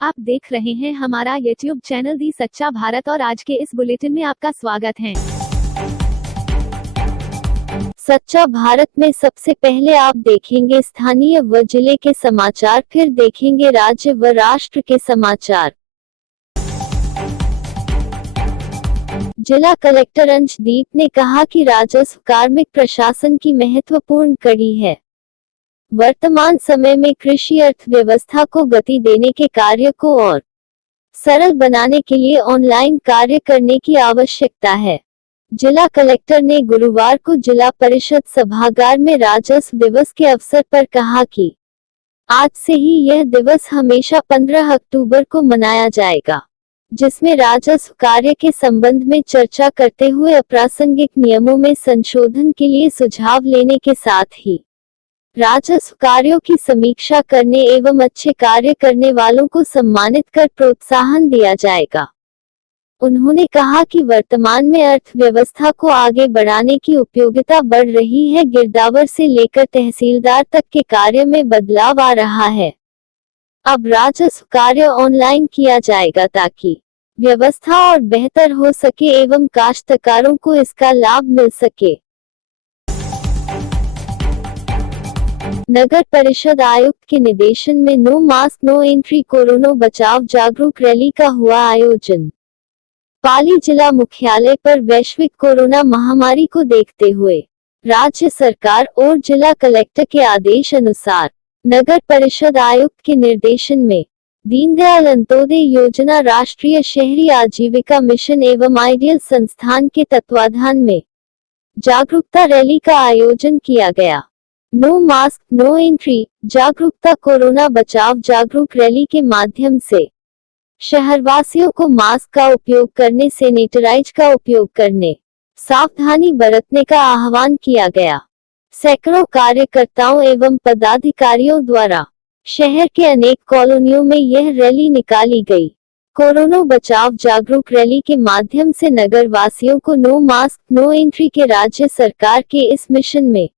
आप देख रहे हैं हमारा YouTube चैनल दी सच्चा भारत और आज के इस बुलेटिन में आपका स्वागत है। सच्चा भारत में सबसे पहले आप देखेंगे स्थानीय व जिले के समाचार, फिर देखेंगे राज्य व राष्ट्र के समाचार। जिला कलेक्टर अंशदीप ने कहा कि राजस्व कार्मिक प्रशासन की महत्वपूर्ण कड़ी है। वर्तमान समय में कृषि अर्थव्यवस्था को गति देने के कार्य को और सरल बनाने के लिए ऑनलाइन कार्य करने की आवश्यकता है। जिला कलेक्टर ने गुरुवार को जिला परिषद सभागार में राजस्व दिवस के अवसर पर कहा कि आज से ही यह दिवस हमेशा 15 अक्टूबर को मनाया जाएगा, जिसमें राजस्व कार्य के संबंध में चर्चा करते हुए अप्रासंगिक नियमों में संशोधन के लिए सुझाव लेने के साथ ही राजस्व कार्यों की समीक्षा करने एवं अच्छे कार्य करने वालों को सम्मानित कर प्रोत्साहन दिया जाएगा। उन्होंने कहा कि वर्तमान में अर्थव्यवस्था को आगे बढ़ाने की उपयोगिता बढ़ रही है। गिरदावर से लेकर तहसीलदार तक के कार्य में बदलाव आ रहा है। अब राजस्व कार्य ऑनलाइन किया जाएगा ताकि व्यवस्था और बेहतर हो सके एवं काश्तकारों को इसका लाभ मिल सके। नगर परिषद आयुक्त के निर्देशन में no mask no entry corona बचाव जागरूक रैली का हुआ आयोजन। पाली जिला मुख्यालय पर वैश्विक कोरोना महामारी को देखते हुए राज्य सरकार और जिला कलेक्टर के आदेश अनुसार नगर परिषद आयुक्त के निर्देशन में दीनदयाल अंत्योदय योजना, राष्ट्रीय शहरी आजीविका मिशन एवं आइडियल संस्थान के तत्वाधान में जागरूकता रैली का आयोजन किया गया। नो मास्क नो एंट्री जागरूकता कोरोना बचाव जागरूक रैली के माध्यम से शहरवासियों को मास्क का उपयोग करने, सैनिटाइजर का उपयोग करने, सावधानी बरतने का आह्वान किया गया। सैकड़ों कार्यकर्ताओं एवं पदाधिकारियों द्वारा शहर के अनेक कॉलोनियों में यह रैली निकाली गई। कोरोना बचाव जागरूक रैली के माध्यम से नगर वासियों को नो मास्क नो एंट्री के राज्य सरकार के इस मिशन में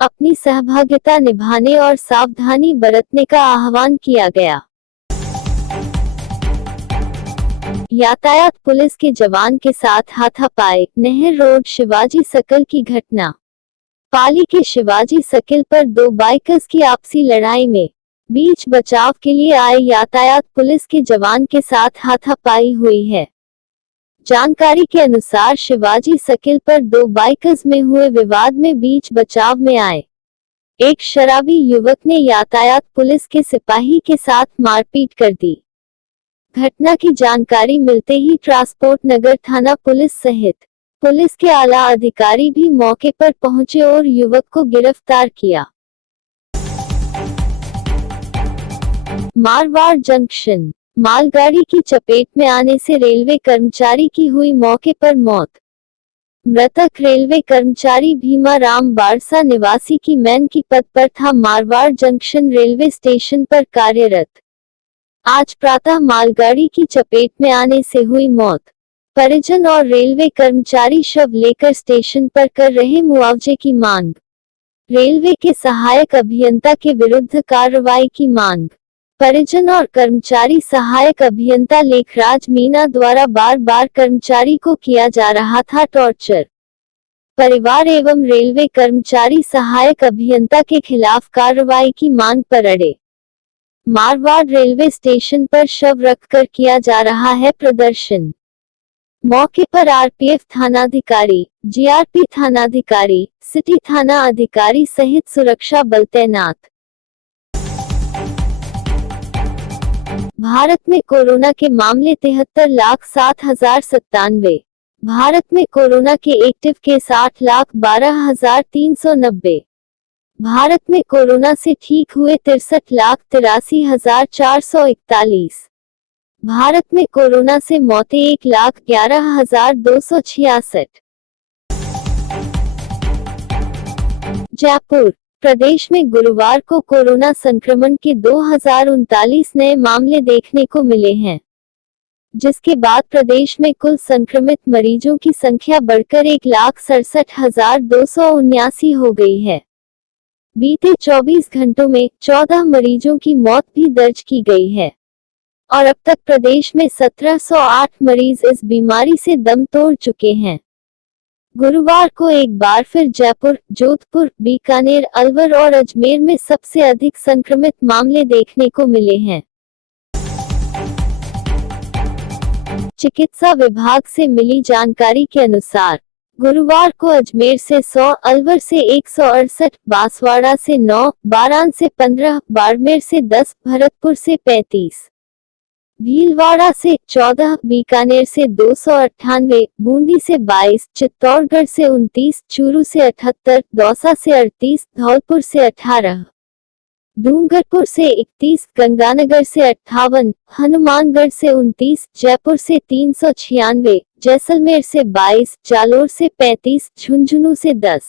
अपनी सहभागिता निभाने और सावधानी बरतने का आह्वान किया गया। यातायात पुलिस के जवान के साथ हाथापाई, नहर रोड शिवाजी सर्किल की घटना। पाली के शिवाजी सर्किल पर दो बाइकर्स की आपसी लड़ाई में बीच बचाव के लिए आए यातायात पुलिस के जवान के साथ हाथापाई हुई है। जानकारी के अनुसार शिवाजी सर्किल पर दो बाइकर्स में हुए विवाद में बीच बचाव में आए एक शराबी युवक ने यातायात पुलिस के सिपाही के साथ मारपीट कर दी। घटना की जानकारी मिलते ही ट्रांसपोर्ट नगर थाना पुलिस सहित पुलिस के आला अधिकारी भी मौके पर पहुंचे और युवक को गिरफ्तार किया। मारवाड़ जंक्शन, मालगाड़ी की चपेट में आने से रेलवे कर्मचारी की हुई मौके पर मौत। मृतक रेलवे कर्मचारी भीमा राम बारसा निवासी की मैन की पद पर था। मारवाड़ जंक्शन रेलवे स्टेशन पर कार्यरत आज प्रातः मालगाड़ी की चपेट में आने से हुई मौत। परिजन और रेलवे कर्मचारी शव लेकर स्टेशन पर कर रहे मुआवजे की मांग। रेलवे के सहायक अभियंता के विरुद्ध कार्रवाई की मांग। परिजन और कर्मचारी सहायक अभियंता लेखराज मीना द्वारा बार बार कर्मचारी को किया जा रहा था टॉर्चर। परिवार एवं रेलवे कर्मचारी सहायक अभियंता के खिलाफ कार्रवाई की मांग पर अड़े। मारवाड़ रेलवे स्टेशन पर शव रखकर किया जा रहा है प्रदर्शन। मौके पर आरपीएफ थानाधिकारी, जीआरपी थानाधिकारी, सिटी थाना अधिकारी सहित सुरक्षा बल तैनात। भारत में कोरोना के मामले 73,07,097। भारत में कोरोना के एक्टिव केस 8,12,390। भारत में कोरोना से ठीक हुए 63,83,441। भारत में कोरोना से मौतें 1,11,266। जयपुर, प्रदेश में गुरुवार को कोरोना संक्रमण के 2039 नए मामले देखने को मिले हैं, जिसके बाद प्रदेश में कुल संक्रमित मरीजों की संख्या बढ़कर 1,67,279 हो गई है। बीते 24 घंटों में 14 मरीजों की मौत भी दर्ज की गई है। और अब तक प्रदेश में 1708 मरीज इस बीमारी से दम तोड़ चुके हैं। गुरुवार को एक बार फिर जयपुर, जोधपुर, बीकानेर, अलवर और अजमेर में सबसे अधिक संक्रमित मामले देखने को मिले हैं। चिकित्सा विभाग से मिली जानकारी के अनुसार गुरुवार को अजमेर से 100, अलवर से 168, बांसवाड़ा से 9, बारान से 15, बाड़मेर से 10, भरतपुर से 35, भीलवाड़ा से 14, बीकानेर से 298, बूंदी से 22, चित्तौड़गढ़ से 29, चूरू से 78, दौसा से 38, धौलपुर से 18, डूंगरपुर से 31, गंगानगर से 58, हनुमानगढ़ से 29, जयपुर से 396, जैसलमेर से 22, जालोर से 35, झुंझुनू से 10,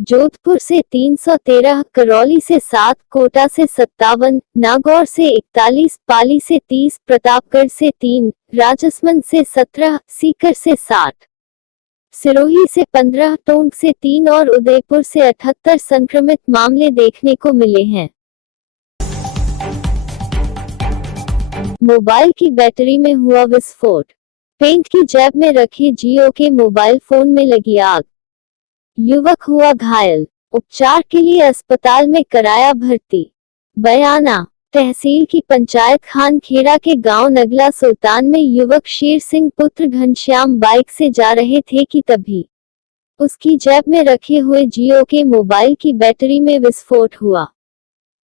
जोधपुर से 313, करौली से 7, कोटा से 57, नागौर से 41, पाली से 30, प्रतापगढ़ से 3, राजसमंद से 17, सीकर से 60, सिरोही से 15, टोंक से 3 और उदयपुर से 78 संक्रमित मामले देखने को मिले हैं। मोबाइल की बैटरी में हुआ विस्फोट, पेंट की जेब में रखे जियो के मोबाइल फोन में लगी आग, युवक हुआ घायल, उपचार के लिए अस्पताल में कराया भर्ती। बयाना, तहसील की पंचायत खानखेड़ा के गांव नगला सुल्तान में युवक शेर सिंह पुत्र घनश्याम बाइक से जा रहे थे कि तभी उसकी जेब में रखे हुए जियो के मोबाइल की बैटरी में विस्फोट हुआ।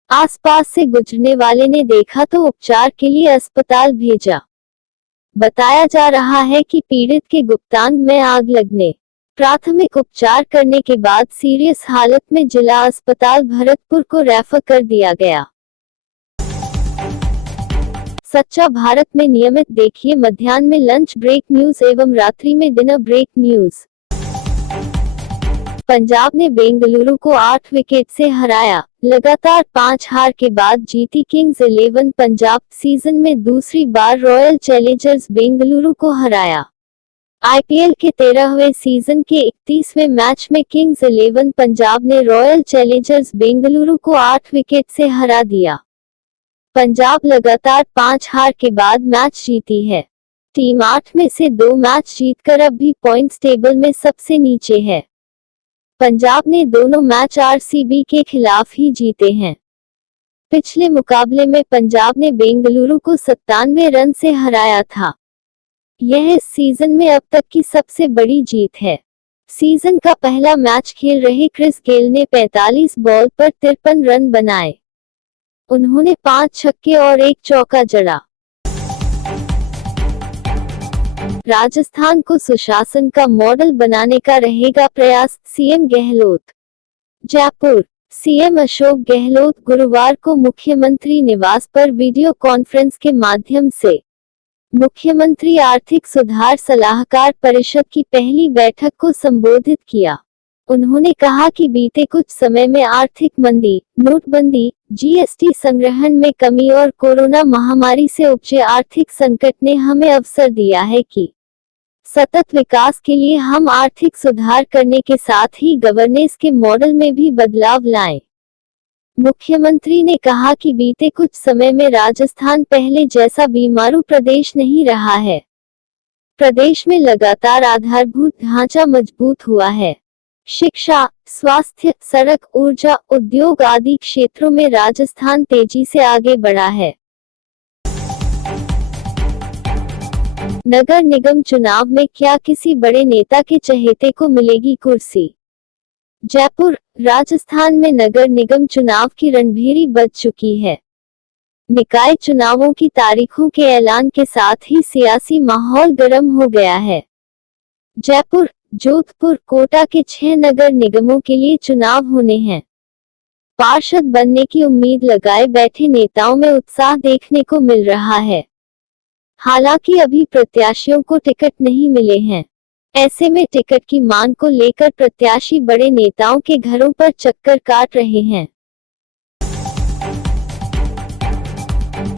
आसपास से गुजरने वाले ने देखा तो उपचार के लिए अस्पताल भेजा। बताया जा रहा है कि पीड़ित के गुप्तांग में आग लगने प्राथमिक उपचार करने के बाद सीरियस हालत में जिला अस्पताल भरतपुर को रेफर कर दिया गया। सच्चा भारत में नियमित देखिए मध्याह्न में लंच ब्रेक न्यूज एवं रात्रि में डिनर ब्रेक न्यूज। पंजाब ने बेंगलुरु को 8 विकेट से हराया। लगातार 5 हार के बाद जीती किंग्स 11 पंजाब, सीजन में दूसरी बार रॉयल चैलेंजर्स बेंगलुरु को हराया। आईपीएल के 13वें सीजन के 31वें मैच में किंग्स 11 पंजाब ने रॉयल चैलेंजर्स बेंगलुरु को 8 विकेट से हरा दिया। पंजाब लगातार 5 हार के बाद मैच जीती है। टीम 8 में से 2 मैच जीतकर अब भी पॉइंट्स टेबल में सबसे नीचे है। पंजाब ने दोनों मैच आरसीबी के खिलाफ ही जीते हैं। पिछले मुकाबले में पंजाब ने बेंगलुरु को 97 रन से हराया था। यह इस सीजन में अब तक की सबसे बड़ी जीत है। सीजन का पहला मैच खेल रहे क्रिस गेल ने 45 बॉल पर 53 रन बनाए। उन्होंने 5 छक्के और 1 चौका जड़ा। राजस्थान को सुशासन का मॉडल बनाने का रहेगा प्रयास, सीएम गहलोत। जयपुर, सीएम अशोक गहलोत गुरुवार को मुख्यमंत्री निवास पर वीडियो कॉन्फ्रेंस के माध्यम से मुख्यमंत्री आर्थिक सुधार सलाहकार परिषद की पहली बैठक को संबोधित किया। उन्होंने कहा कि बीते कुछ समय में आर्थिक मंदी, नोटबंदी, जीएसटी संग्रहण में कमी और कोरोना महामारी से उपजे आर्थिक संकट ने हमें अवसर दिया है कि सतत विकास के लिए हम आर्थिक सुधार करने के साथ ही गवर्नेंस के मॉडल में भी बदलाव लाएं। मुख्यमंत्री ने कहा कि बीते कुछ समय में राजस्थान पहले जैसा बीमारू प्रदेश नहीं रहा है। प्रदेश में लगातार आधारभूत ढांचा मजबूत हुआ है। शिक्षा, स्वास्थ्य, सड़क, ऊर्जा, उद्योग आदि क्षेत्रों में राजस्थान तेजी से आगे बढ़ा है। नगर निगम चुनाव में क्या किसी बड़े नेता के चहेते को मिलेगी कुर्सी? जयपुर, राजस्थान में नगर निगम चुनाव की रणभेरी बज चुकी है। निकाय चुनावों की तारीखों के ऐलान के साथ ही सियासी माहौल गर्म हो गया है। जयपुर, जोधपुर, कोटा के 6 नगर निगमों के लिए चुनाव होने हैं। पार्षद बनने की उम्मीद लगाए बैठे नेताओं में उत्साह देखने को मिल रहा है। हालांकि अभी प्रत्याशियों को टिकट नहीं मिले हैं। ऐसे में टिकट की मांग को लेकर प्रत्याशी बड़े नेताओं के घरों पर चक्कर काट रहे हैं।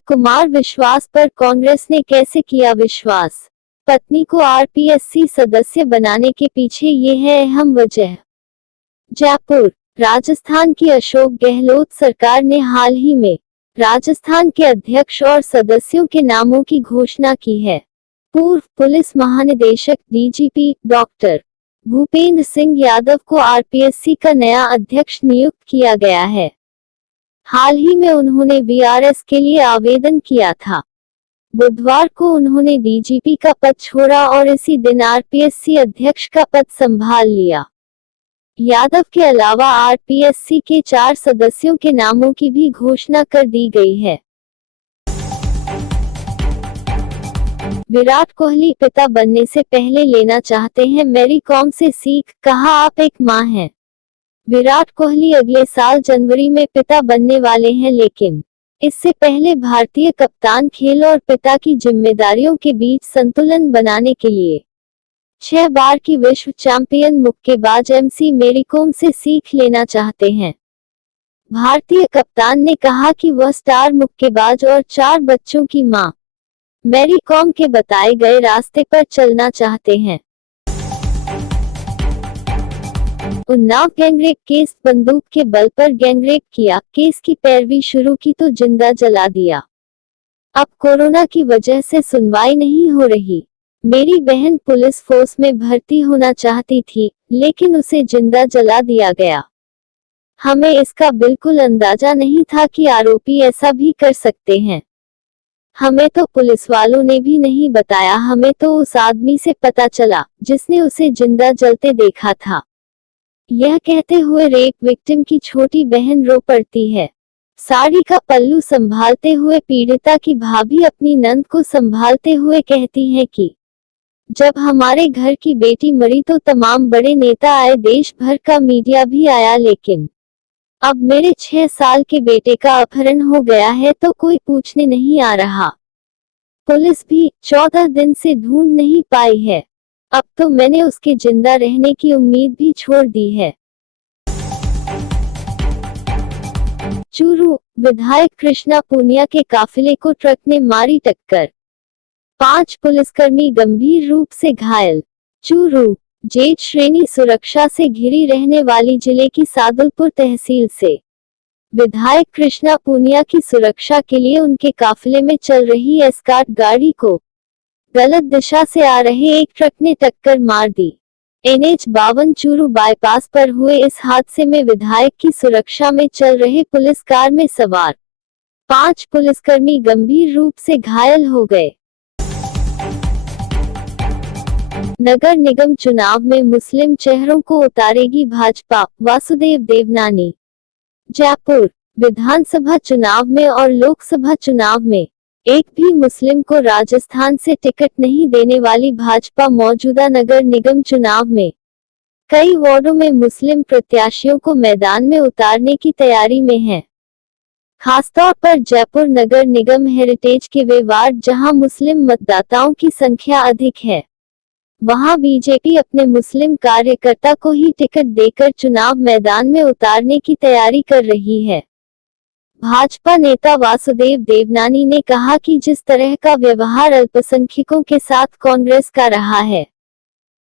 कुमार विश्वास पर कांग्रेस ने कैसे किया विश्वास? पत्नी को आरपीएससी सदस्य बनाने के पीछे ये है अहम वजह। जयपुर, राजस्थान की अशोक गहलोत सरकार ने हाल ही में राजस्थान के अध्यक्ष और सदस्यों के नामों की घोषणा की है। पूर्व पुलिस महानिदेशक डीजीपी डॉक्टर भूपेंद्र सिंह यादव को आरपीएससी का नया अध्यक्ष नियुक्त किया गया है। हाल ही में उन्होंने वीआरएस के लिए आवेदन किया था। बुधवार को उन्होंने डीजीपी का पद छोड़ा और इसी दिन आरपीएससी अध्यक्ष का पद संभाल लिया। यादव के अलावा आरपीएससी के 4 सदस्यों के नामों की भी घोषणा कर दी गई है। विराट कोहली पिता बनने से पहले लेना चाहते हैं मैरी कॉम से सीख, कहा आप एक मां हैं। विराट कोहली अगले साल जनवरी में पिता बनने वाले हैं, लेकिन इससे पहले भारतीय कप्तान खेल और पिता की जिम्मेदारियों के बीच संतुलन बनाने के लिए 6 बार की विश्व चैंपियन मुक्केबाज एमसी मैरी कॉम से सीख लेना चाहते हैं। भारतीय कप्तान ने कहा कि वह स्टार मुक्केबाज और 4 बच्चों की मां मैरी कॉम के बताए गए रास्ते पर चलना चाहते हैं। उन्नाव गैंगरेप केस, बंदूक के बल पर गैंगरेप किया, केस की पैरवी शुरू की तो जिंदा जला दिया। अब कोरोना की वजह से सुनवाई नहीं हो रही। मेरी बहन पुलिस फोर्स में भर्ती होना चाहती थी, लेकिन उसे जिंदा जला दिया गया। हमें इसका बिल्कुल अंदाजा नहीं था कि आरोपी ऐसा भी कर सकते हैं। हमें तो पुलिस वालों ने भी नहीं बताया, हमें तो उस आदमी से पता चला जिसने उसे जिंदा जलते देखा था। यह कहते हुए रेप विक्टिम की छोटी बहन रो पड़ती है। साड़ी का पल्लू संभालते हुए पीड़िता की भाभी अपनी नंद को संभालते हुए कहती हैं कि जब हमारे घर की बेटी मरी तो तमाम बड़े नेता आए, देश भर का मीडिया भी आया, लेकिन अब मेरे 6 साल के बेटे का अपहरण हो गया है तो कोई पूछने नहीं आ रहा। पुलिस भी 14 दिन से ढूंढ नहीं पाई है। अब तो मैंने उसके जिंदा रहने की उम्मीद भी छोड़ दी है। चूरू, विधायक कृष्णा पूनिया के काफिले को ट्रक ने मारी टक्कर, 5 पुलिसकर्मी गंभीर रूप से घायल। चूरू, जेठ श्रेणी सुरक्षा से घिरी रहने वाली जिले की सादुलपुर तहसील से विधायक कृष्णा पूनिया की सुरक्षा के लिए उनके काफिले में चल रही एस्कार्ट गाड़ी को गलत दिशा से आ रहे एक ट्रक ने टक्कर मार दी। NH 52 चूरू बाईपास पर हुए इस हादसे में विधायक की सुरक्षा में चल रहे पुलिस कार में सवार 5 पुलिसकर्मी गंभीर रूप से घायल हो गए। नगर निगम चुनाव में मुस्लिम चेहरों को उतारेगी भाजपा, वासुदेव देवनानी। जयपुर, विधानसभा चुनाव में और लोकसभा चुनाव में एक भी मुस्लिम को राजस्थान से टिकट नहीं देने वाली भाजपा मौजूदा नगर निगम चुनाव में कई वार्डों में मुस्लिम प्रत्याशियों को मैदान में उतारने की तैयारी में है। खासतौर पर जयपुर नगर निगम हेरिटेज के वे वार्ड जहां मुस्लिम मतदाताओं की संख्या अधिक है, वहां बीजेपी अपने मुस्लिम कार्यकर्ता को ही टिकट देकर चुनाव मैदान में उतारने की तैयारी कर रही है। भाजपा नेता वासुदेव देवनानी ने कहा कि जिस तरह का व्यवहार अल्पसंख्यकों के साथ कांग्रेस का रहा है,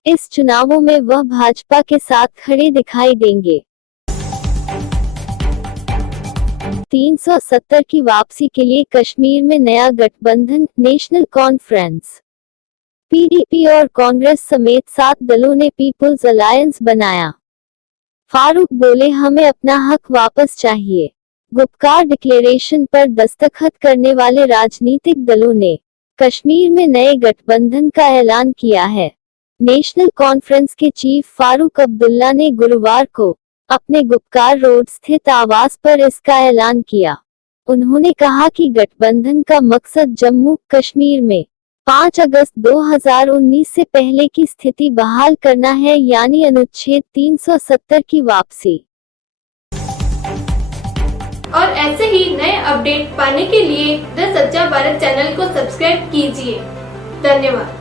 इस चुनावों में वह भाजपा के साथ खड़े दिखाई देंगे। 370 की वापसी के लिए कश्मीर में नया गठबंधन, नेशनल कॉन्फ्रेंस। पीडीपी और कांग्रेस समेत 7 दलों ने पीपुल्स अलायंस बनाया। फारूक बोले, हमें अपना हक वापस चाहिए। गुपकार डिक्लेरेशन पर दस्तखत करने वाले राजनीतिक दलों ने कश्मीर में नए गठबंधन का ऐलान किया है। नेशनल कॉन्फ्रेंस के चीफ फारूक अब्दुल्ला ने गुरुवार को अपने गुपकार रोड स्थित आवास पर इसका ऐलान किया। उन्होंने कहा कि गठबंधन का मकसद जम्मू कश्मीर में 5 अगस्त 2019 से पहले की स्थिति बहाल करना है, यानी अनुच्छेद 370 की वापसी। और ऐसे ही नए अपडेट पाने के लिए द सच्चा भारत चैनल को सब्सक्राइब कीजिए। धन्यवाद।